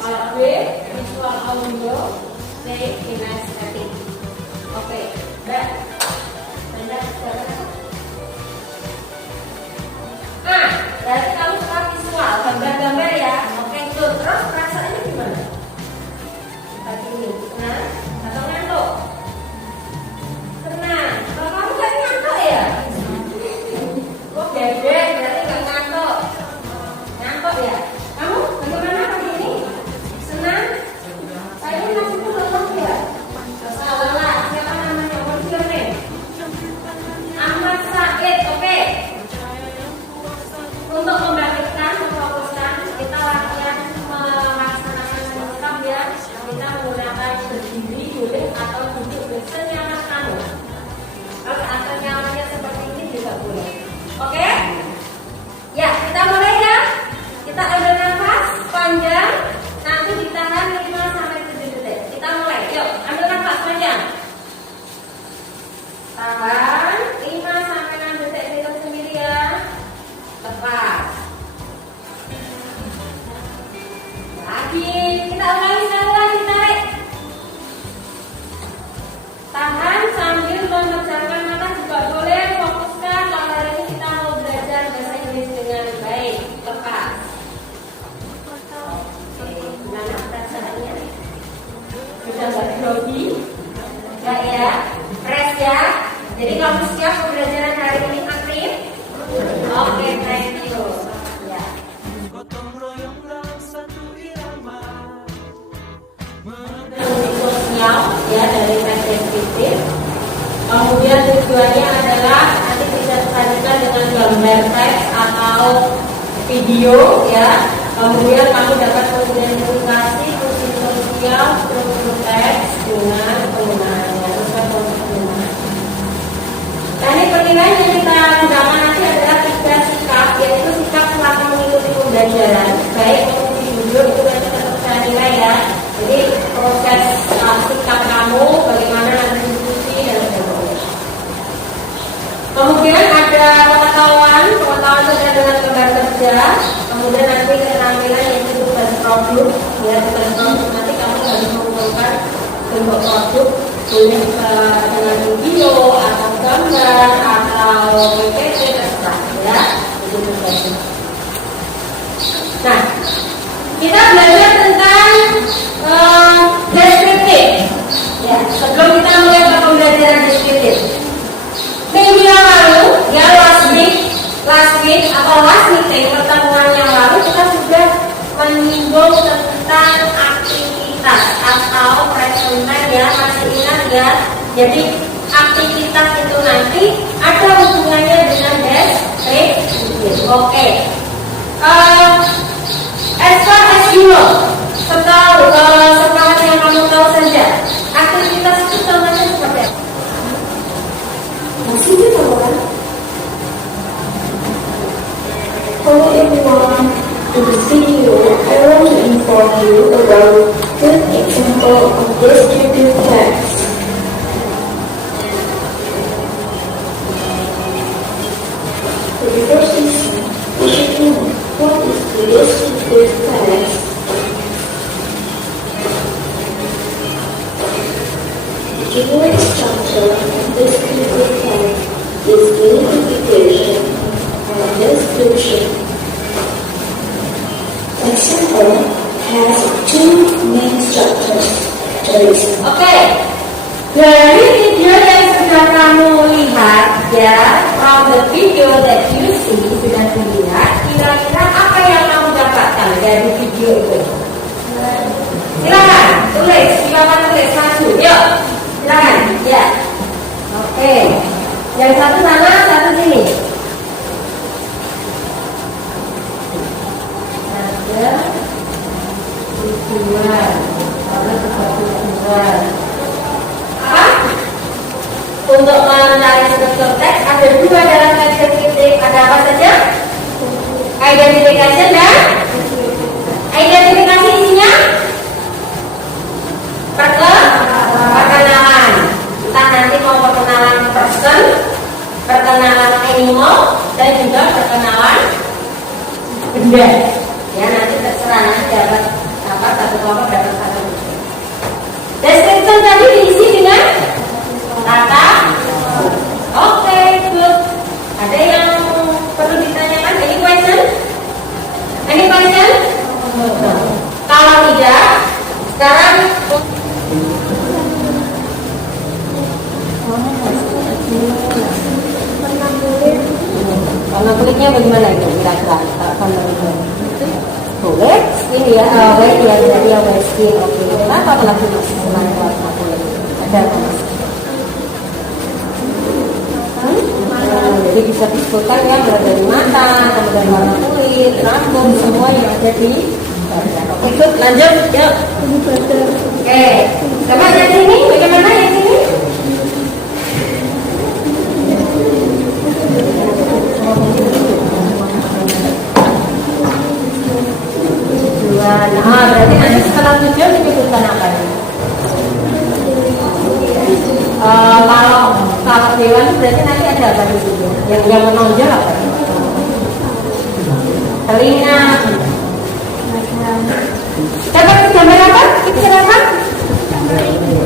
Kalau B visual audio, C kinestetik. Oke, Mbak. Anda sekarang. Nah, berarti kamu suka visual, gambar-gambar ya. Oke, good. Terus perasaannya gimana? Pagi ini, senang atau ngantuk? Senang. Kalau kamu gak ngantuk ya? Oh, bebek, berarti gak ngantuk. Ngantuk ya? Kamu bagaimana pagi ini? Senang? Kayaknya masih lelah ya? Salah lah. Siapa namanya? What's your name? Ahmad Said. Oke. Untuk membangkitkan, memfokuskan, kita latihan melaksanakan step ya. Kita menggunakan berdiri, duduk atau duduk senyaman kamu. Kalau atau nyamannya seperti ini juga boleh. Oke? Ya, kita mulai ya. Kita ambil nafas panjang, nanti ditahan 5 sampai 7 detik. Kita mulai. Yuk, ambil nafas panjang. Tahan 5 sampai 6 detik, hitung sendiri ya. Lepas. Lagi, kita ulangi sekali lagi, tarik. Tahan sambil memejamkan mata juga boleh, fokuskan kalau hari ini kita mau belajar bahasa Inggris dengan baik. Lepas. Oke, gimana perasaannya? Sudah nggak grogi? Enggak ya? Fresh ya? Jadi kamu siap pembelajaran hari ini aktif? Oke, thank you. Ya. Sinyal ya dari perspektif. Kemudian tujuannya adalah nanti bisa disajikan dengan gambar teks atau video ya. Kemudian kamu dapat mengidentifikasi fungsi sosial struktur teks dengan penggunaannya. Nah, ini penilaian yang kita gunakan nanti adalah 3 sikap, yaitu sikap selama mengikuti pembelajaran. Baik mengikuti dulu itu nanti tetap saya nilai ya. Jadi proses sikap kamu, bagaimana nanti diskusi dan sebagainya. Kemudian ada pengetahuan saja dengan gambar kerja. Kemudian nanti keterampilan yaitu tugas produk. Ya, tugas produk nanti kamu harus mengumpulkan bentuk produk. Boleh dengan video atau gambar atau PPT terserah ya. Begitu saja. Nah, kita belajar tentang deskriptif. Ya, sebelum kita mulai ke pembelajaran deskriptif. Minggu yang lalu, ya last week atau last meeting pertemuan yang lalu kita sudah menyinggung tentang aktivitas atau presenter ya, masih ingat ya. Jadi aktivitas itu nanti ada hubungannya dengan deskriptif. Oke. As far as you know, setelah yang kamu tahu saja, aktivitas itu contohnya seperti apa? Masih itu tahu kan? Hello everyone. In this video, I want to inform you about good example of descriptive text. For the first lesson, we should know what is the descriptive text. The general structure of descriptive text is identification and description. Example has 2 main structures. Oke. Dari video yang sudah kamu lihat ya, from the video that you see, sudah dilihat, kira-kira apa yang kamu dapatkan dari video itu? Silakan tulis, silakan tulis satu. Yuk, silakan. Ya. Oke. Yang satu sana, satu sini. Ada tujuan, ada tujuan. Apa? Untuk mencari struktur teks ada 2 dalam deskriptif. Ada apa saja? Identification dan identifikasi isinya perkenalan. Kita nanti mau perkenalan person, perkenalan animal, dan juga perkenalan benda. Ya, nanti terserah. bagaimana itu kira-kira kalau boleh ini ya wet ya jadi ya wet skin. Oke, kenapa pelaku selain warna kulit ada apa mas? Jadi bisa disebutkan ya mulai dari mata, kemudian warna kulit, rambut, semua yang ada di Oke, ikut lanjut, yuk. Oke, coba yang sini, bagaimana yang sini? Nah, berarti nanti setelah tujuan disebutkan apa nih? Kalau dewan berarti nanti ada apa di situ? Yang menonjol apa? Telinga. Dapat gambar apa? Silakan.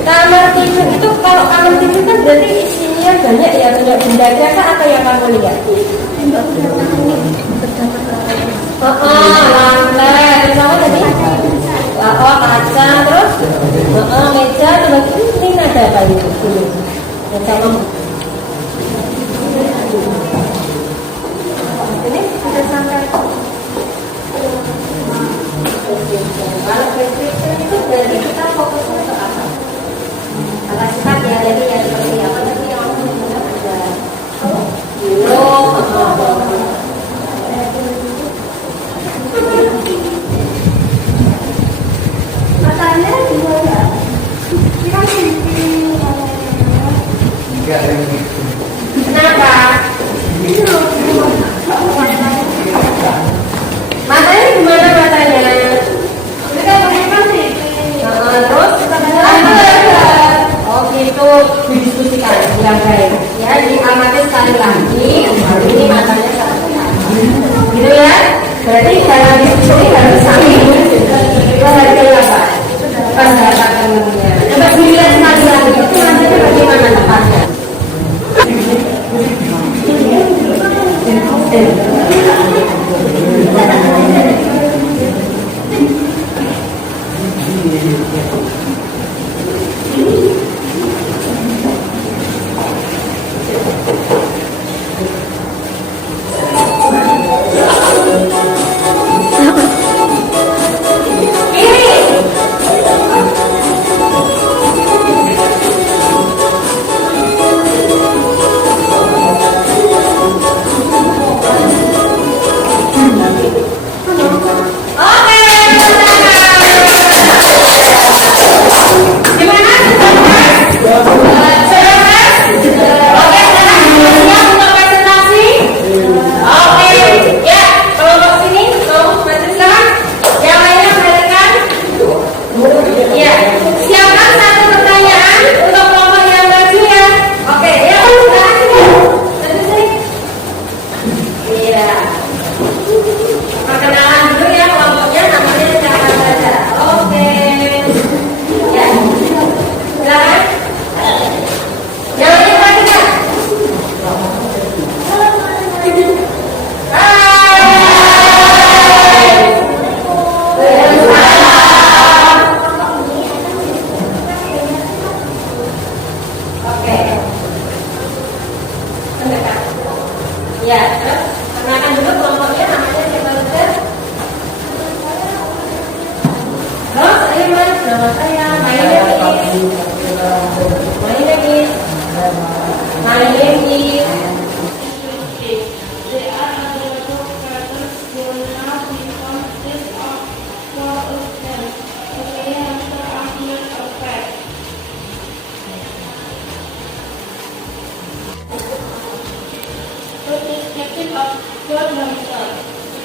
Kamar tidur itu kalau kamar tidur kan berarti isinya banyak ya, benda-benda kan apa yang kamu lihat? Lantai, sama tadi? Kaca, terus? Meja, terus ini ada apa itu? Meja kamu? Ini ada sampai. Kalau prescription itu berarti kita fokusnya ke apa? Apa sifat ya, jadi yang seperti apa tadi yang aku bilang ada matanya dua ya? Kenapa? Matanya gimana matanya? Terus oh gitu didiskusikan bilang baik ya, diamati sekali lagi ini matanya satu gitu ya, berarti dalam diskusi harus saling menghargai apa pendapatan namanya. Coba dilihat sekali lagi itu nantinya bagaimana tepatnya.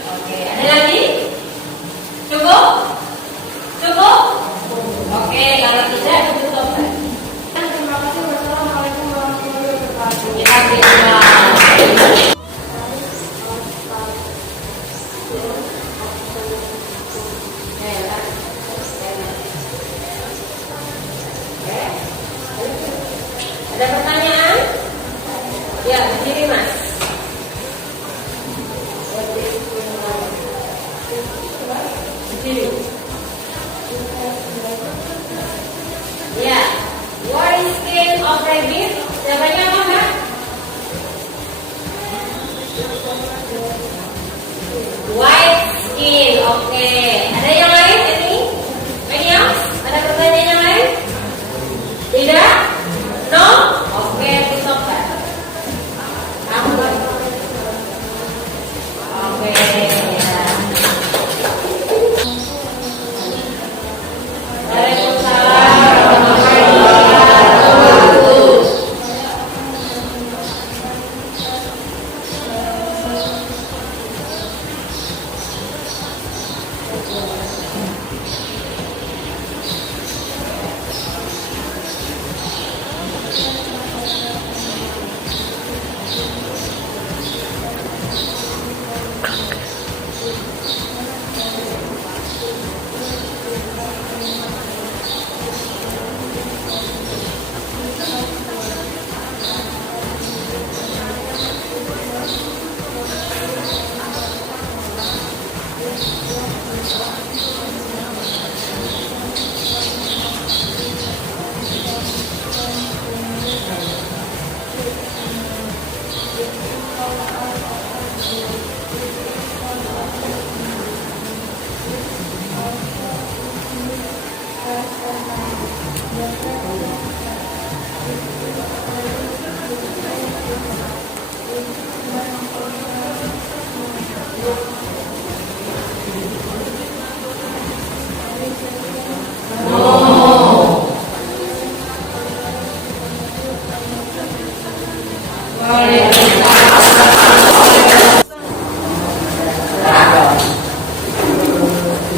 Oke, ada lagi? Cukup? Cukup? Oke, kalau tidak tutup. Terima kasih. Wassalamualaikum warahmatullahi wabarakatuh. Ada pertanyaan? Ya, berdiri Mas. Berdiri. Ya, what is skin of rabbit? Siapa yang mau, Mbak? White skin. Oke. Ada yang lain ini? Any else? Ada pertanyaan yang lain? Tidak? No? Oke, stop. Oke.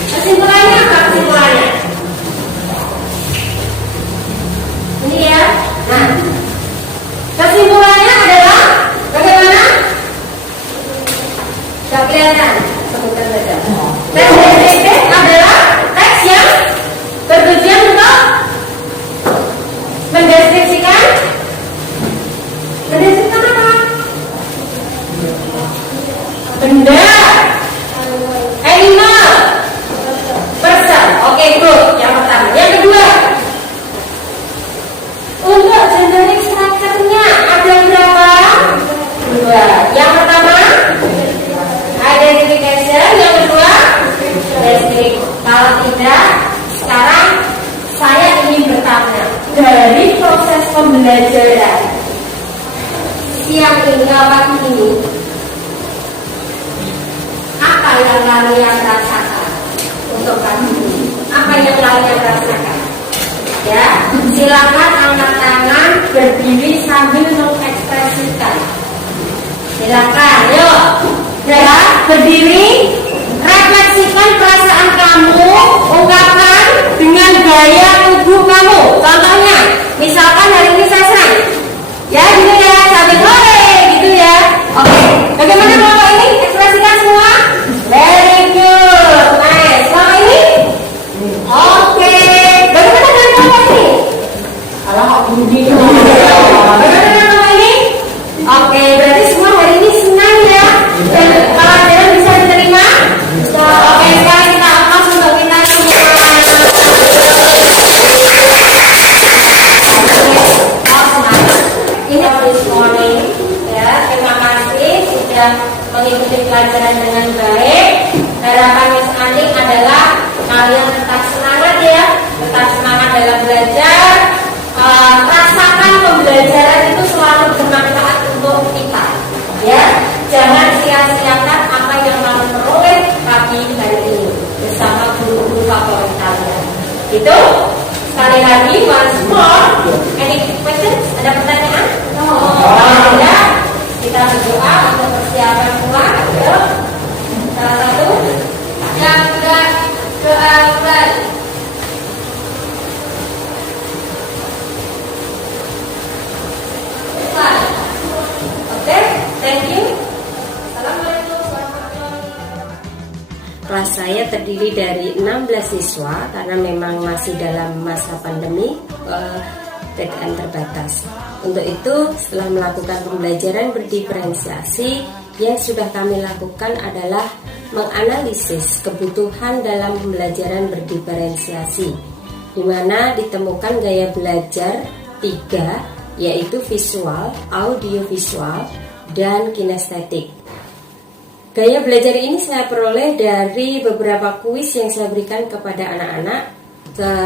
Kesimpulannya apa kesimpulannya? Ini ya. Nah, kesimpulannya adalah bagaimana? Gak kelihatan. Sebentar saja. Teks deskriptif adalah teks yang bertujuan untuk mendeskripsikan apa? Benda, animal, person. Oke, good. Yang pertama. Yang kedua, untuk generic structure-nya ada berapa? Dua. Yang pertama, identification. Yang kedua, description. Kalau tidak, sekarang saya ingin bertanya, dari proses pembelajaran siang ini, pagi ini, apa yang kalian rasakan untuk pagi ini? Apa yang kalian rasakan? Ya, silakan angkat tangan, berdiri sambil mengekspresikan. Silakan, yuk. Ya, berdiri, refleksikan perasaan kamu, ungkapkan dengan gaya tubuh kamu. Contohnya, misalkan hari ini sesang, ya gitu ya, sambil hore gitu ya. Oke, bagaimana kelompok ini? Ekspresikan semua. Very good, nice. Kelompok ini? Oke, bagaimana dengan kelompok ini? Bagaimana dengan kelompok ini? Oke, berarti semua hari ini senang ya. Dan pelajaran bisa diterima. Oke, sekarang kita akan untuk kita semua. Ini this morning ya. Terima kasih sudah mengikuti pelajaran dengan baik. Harapan Miss Aning adalah kalian tetap semangat ya, tetap semangat dalam belajar. Rasakan pembelajaran itu selalu bermanfaat untuk kita ya. Jangan sia-siakan apa yang kamu peroleh pagi hari ini bersama guru-guru favorit kalian. Itu sekali lagi once more. Any questions? Ada pertanyaan? Ya, kita berdoa untuk persiapan pulang. Yuk. Salah satu yang doa bulan. Oke, thank you. Assalamualaikum warahmatullahi wabarakatuh. Kelas saya terdiri dari 16 siswa karena memang masih dalam masa pandemi PTM terbatas. Untuk itu, setelah melakukan pembelajaran berdiferensiasi, yang sudah kami lakukan adalah menganalisis kebutuhan dalam pembelajaran berdiferensiasi, di mana ditemukan gaya belajar 3, yaitu visual, audiovisual, dan kinestetik. Gaya belajar ini saya peroleh dari beberapa kuis yang saya berikan kepada anak-anak.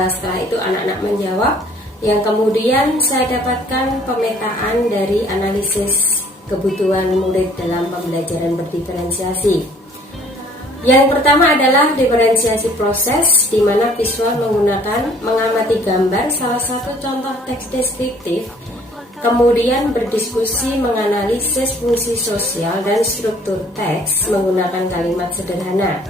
Setelah itu anak-anak menjawab, yang kemudian saya dapatkan pemetaan dari analisis kebutuhan murid dalam pembelajaran berdiferensiasi. Yang pertama adalah diferensiasi proses, di mana visual menggunakan mengamati gambar salah satu contoh teks deskriptif, kemudian berdiskusi menganalisis fungsi sosial dan struktur teks menggunakan kalimat sederhana.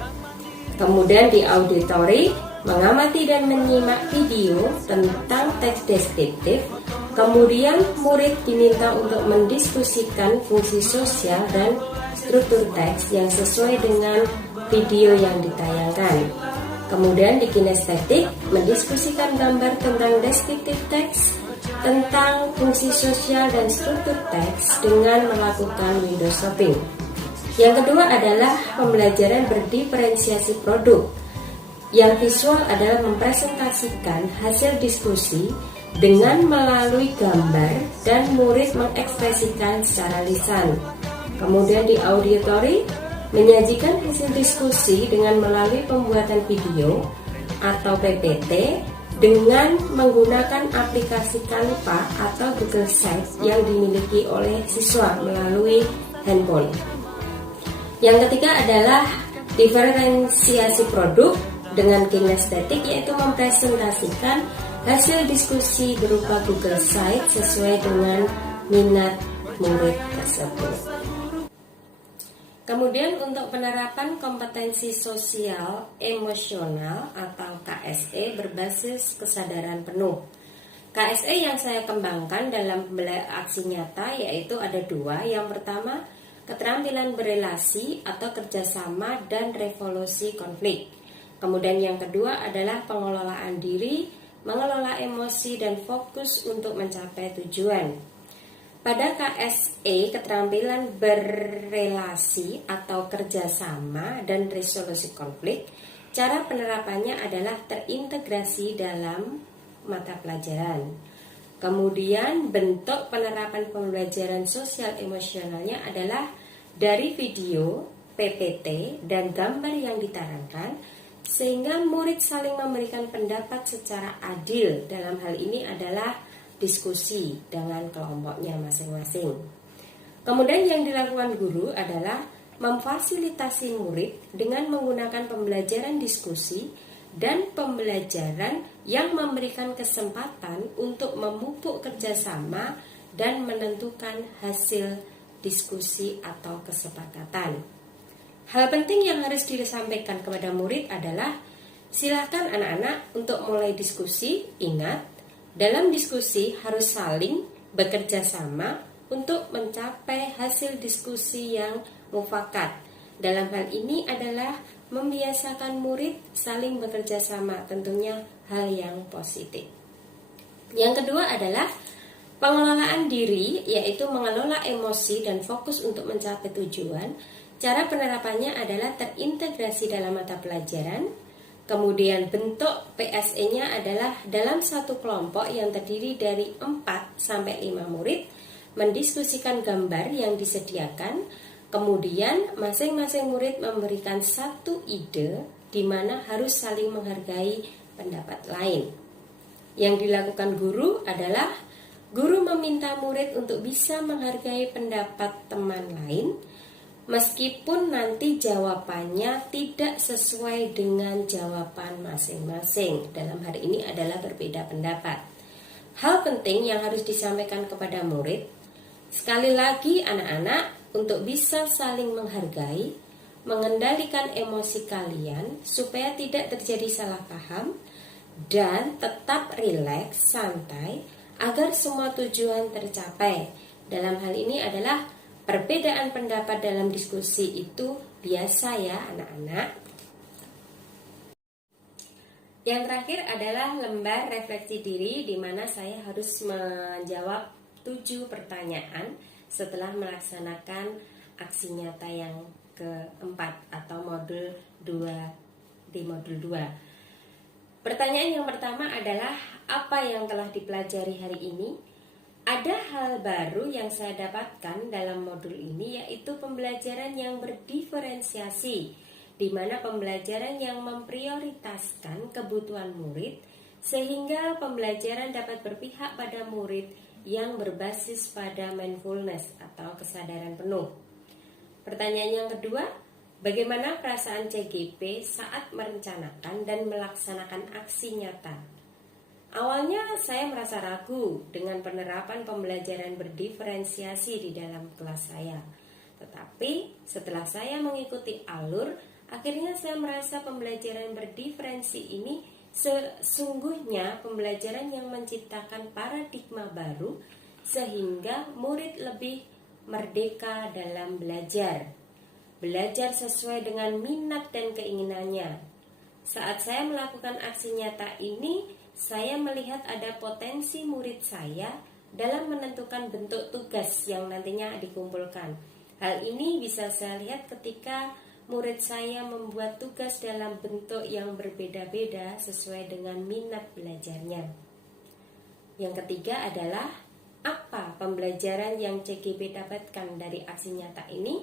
Kemudian di auditori, mengamati dan menyimak video tentang teks deskriptif. Kemudian murid diminta untuk mendiskusikan fungsi sosial dan struktur teks yang sesuai dengan video yang ditayangkan. Kemudian di kinestetik, mendiskusikan gambar tentang deskriptif teks, tentang fungsi sosial dan struktur teks dengan melakukan window shopping. Yang kedua adalah pembelajaran berdiferensiasi produk. Yang visual adalah mempresentasikan hasil diskusi dengan melalui gambar dan murid mengekspresikan secara lisan. Kemudian di auditori, menyajikan hasil diskusi dengan melalui pembuatan video atau PPT dengan menggunakan aplikasi Canva atau Google Sites yang dimiliki oleh siswa melalui handphone. Yang ketiga adalah diferensiasi produk dengan kinestetik, yaitu mempresentasikan hasil diskusi berupa Google Sites sesuai dengan minat murid tersebut. Kemudian untuk penerapan kompetensi sosial emosional atau KSE berbasis kesadaran penuh. KSE yang saya kembangkan dalam aksi nyata yaitu ada dua. Yang pertama, keterampilan berelasi atau kerjasama dan revolusi konflik. Kemudian yang kedua adalah pengelolaan diri, mengelola emosi dan fokus untuk mencapai tujuan. Pada KSE, keterampilan berelasi atau kerjasama dan resolusi konflik, cara penerapannya adalah terintegrasi dalam mata pelajaran. Kemudian bentuk penerapan pembelajaran sosial emosionalnya adalah dari video, PPT, dan gambar yang ditarangkan, sehingga murid saling memberikan pendapat secara adil. Dalam hal ini adalah diskusi dengan kelompoknya masing-masing. Kemudian yang dilakukan guru adalah memfasilitasi murid dengan menggunakan pembelajaran diskusi dan pembelajaran yang memberikan kesempatan untuk memupuk kerjasama dan menentukan hasil diskusi atau kesepakatan. Hal penting yang harus disampaikan kepada murid adalah silakan anak-anak untuk mulai diskusi. Ingat, dalam diskusi harus saling bekerja sama untuk mencapai hasil diskusi yang mufakat. Dalam hal ini adalah membiasakan murid saling bekerja sama, tentunya hal yang positif. Yang kedua adalah pengelolaan diri, yaitu mengelola emosi dan fokus untuk mencapai tujuan. Cara penerapannya adalah terintegrasi dalam mata pelajaran. Kemudian bentuk PSE-nya adalah dalam satu kelompok yang terdiri dari 4-5 murid mendiskusikan gambar yang disediakan. Kemudian masing-masing murid memberikan satu ide di mana harus saling menghargai pendapat lain. Yang dilakukan guru adalah guru meminta murid untuk bisa menghargai pendapat teman lain, meskipun nanti jawabannya tidak sesuai dengan jawaban masing-masing. Dalam hal ini adalah berbeda pendapat. Hal penting yang harus disampaikan kepada murid, sekali lagi anak-anak, untuk bisa saling menghargai, mengendalikan emosi kalian supaya tidak terjadi salah paham, dan tetap rileks, santai, agar semua tujuan tercapai. Dalam hal ini adalah perbedaan pendapat dalam diskusi itu biasa ya anak-anak. Yang terakhir adalah lembar refleksi diri, di mana saya harus menjawab 7 pertanyaan setelah melaksanakan aksi nyata yang keempat atau modul 2 di modul 2. Pertanyaan yang pertama adalah apa yang telah dipelajari hari ini? Ada hal baru yang saya dapatkan dalam modul ini, yaitu pembelajaran yang berdiferensiasi, di mana pembelajaran yang memprioritaskan kebutuhan murid sehingga pembelajaran dapat berpihak pada murid yang berbasis pada mindfulness atau kesadaran penuh. Pertanyaan yang kedua, bagaimana perasaan CGP saat merencanakan dan melaksanakan aksi nyata? Awalnya saya merasa ragu dengan penerapan pembelajaran berdiferensiasi di dalam kelas saya. Tetapi setelah saya mengikuti alur, akhirnya saya merasa pembelajaran berdiferensi ini sesungguhnya pembelajaran yang menciptakan paradigma baru sehingga murid lebih merdeka dalam belajar. Belajar sesuai dengan minat dan keinginannya. Saat saya melakukan aksi nyata ini, saya melihat ada potensi murid saya dalam menentukan bentuk tugas yang nantinya dikumpulkan. Hal ini bisa saya lihat ketika murid saya membuat tugas dalam bentuk yang berbeda-beda sesuai dengan minat belajarnya. Yang ketiga adalah, apa pembelajaran yang CGP dapatkan dari aksi nyata ini?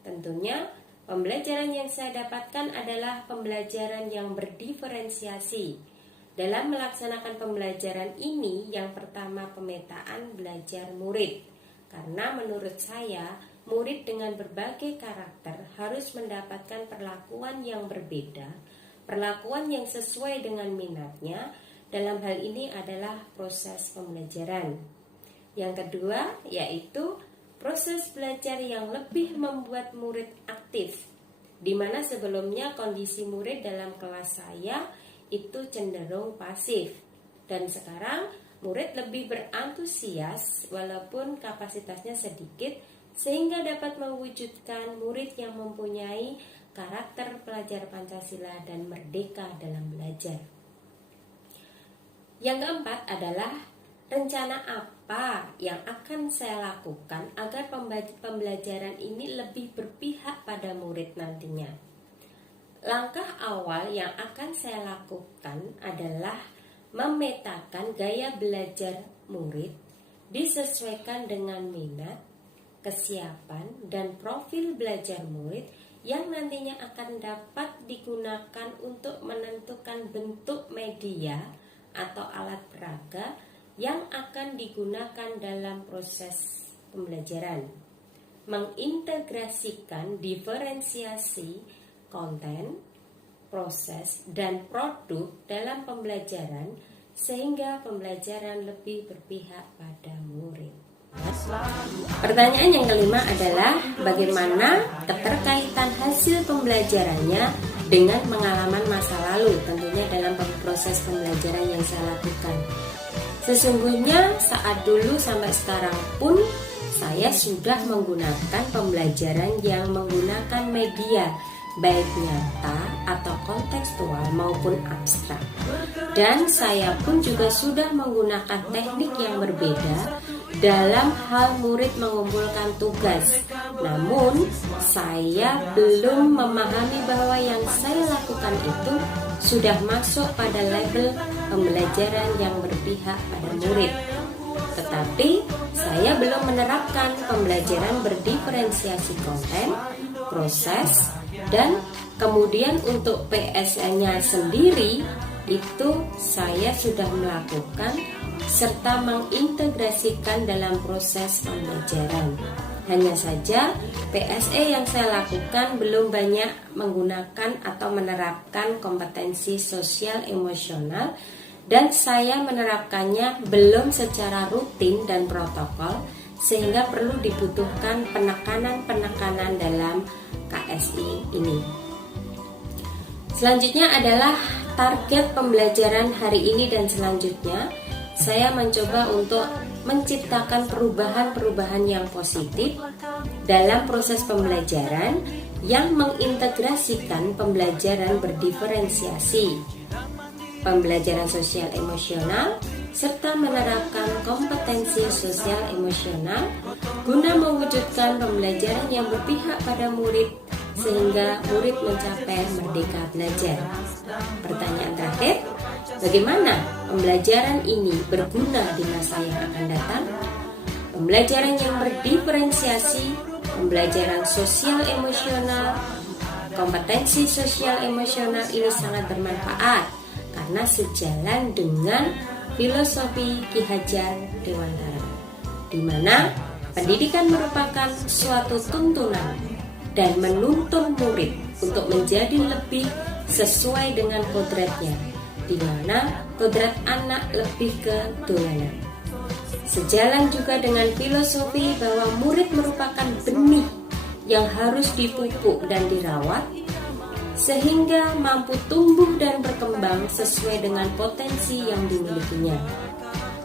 Tentunya pembelajaran yang saya dapatkan adalah pembelajaran yang berdiferensiasi. Dalam melaksanakan pembelajaran ini, yang pertama pemetaan belajar murid. Karena menurut saya, murid dengan berbagai karakter harus mendapatkan perlakuan yang berbeda, perlakuan yang sesuai dengan minatnya. Dalam hal ini adalah proses pembelajaran. Yang kedua, yaitu proses belajar yang lebih membuat murid aktif, di mana sebelumnya kondisi murid dalam kelas saya itu cenderung pasif, dan sekarang murid lebih berantusias walaupun kapasitasnya sedikit, sehingga dapat mewujudkan murid yang mempunyai karakter pelajar Pancasila dan merdeka dalam belajar. Yang keempat adalah, rencana apa yang akan saya lakukan agar pembelajaran ini lebih berpihak pada murid nantinya. Langkah awal yang akan saya lakukan adalah memetakan gaya belajar murid disesuaikan dengan minat, kesiapan, dan profil belajar murid yang nantinya akan dapat digunakan untuk menentukan bentuk media atau alat peraga yang akan digunakan dalam proses pembelajaran. Mengintegrasikan diferensiasi konten, proses, dan produk dalam pembelajaran sehingga pembelajaran lebih berpihak pada murid. Pertanyaan yang kelima adalah, bagaimana keterkaitan hasil pembelajarannya dengan pengalaman masa lalu, tentunya dalam proses pembelajaran yang saya lakukan. Sesungguhnya saat dulu sampai sekarang pun saya sudah menggunakan pembelajaran yang menggunakan media baik nyata atau kontekstual maupun abstrak. Dan saya pun juga sudah menggunakan teknik yang berbeda dalam hal murid mengumpulkan tugas. Namun, saya belum memahami bahwa yang saya lakukan itu sudah masuk pada level pembelajaran yang berpihak pada murid. Tetapi, saya belum menerapkan pembelajaran berdiferensiasi konten, proses, dan kemudian untuk PSN-nya sendiri itu saya sudah melakukan serta mengintegrasikan dalam proses pembelajaran. Hanya saja PSE yang saya lakukan belum banyak menggunakan atau menerapkan kompetensi sosial emosional, dan saya menerapkannya belum secara rutin dan protokol, sehingga perlu dibutuhkan penekanan-penekanan dalam KSI ini. Selanjutnya adalah target pembelajaran hari ini dan selanjutnya. Saya mencoba untuk menciptakan perubahan-perubahan yang positif dalam proses pembelajaran yang mengintegrasikan pembelajaran berdiferensiasi, pembelajaran sosial emosional, serta menerapkan kompetensi sosial emosional guna mewujudkan pembelajaran yang berpihak pada murid sehingga murid mencapai merdeka belajar. Pertanyaan terakhir, bagaimana pembelajaran ini berguna di masa yang akan datang? Pembelajaran yang berdiferensiasi, pembelajaran sosial emosional, kompetensi sosial emosional ini sangat bermanfaat karena sejalan dengan filosofi Ki Hajar Dewantara, di mana pendidikan merupakan suatu tuntunan dan menuntun murid untuk menjadi lebih sesuai dengan kodratnya, di mana kodrat anak lebih ke dolanan. Sejalan juga dengan filosofi bahwa murid merupakan benih yang harus dipupuk dan dirawat sehingga mampu tumbuh dan berkembang sesuai dengan potensi yang dimilikinya.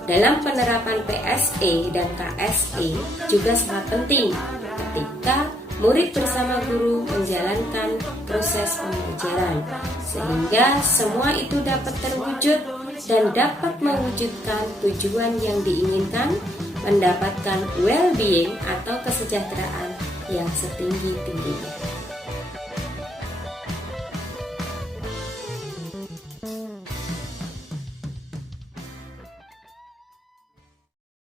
Dalam penerapan PSE dan KSE juga sangat penting ketika murid bersama guru menjalankan proses pembelajaran, sehingga semua itu dapat terwujud dan dapat mewujudkan tujuan yang diinginkan, mendapatkan well-being atau kesejahteraan yang setinggi-tingginya.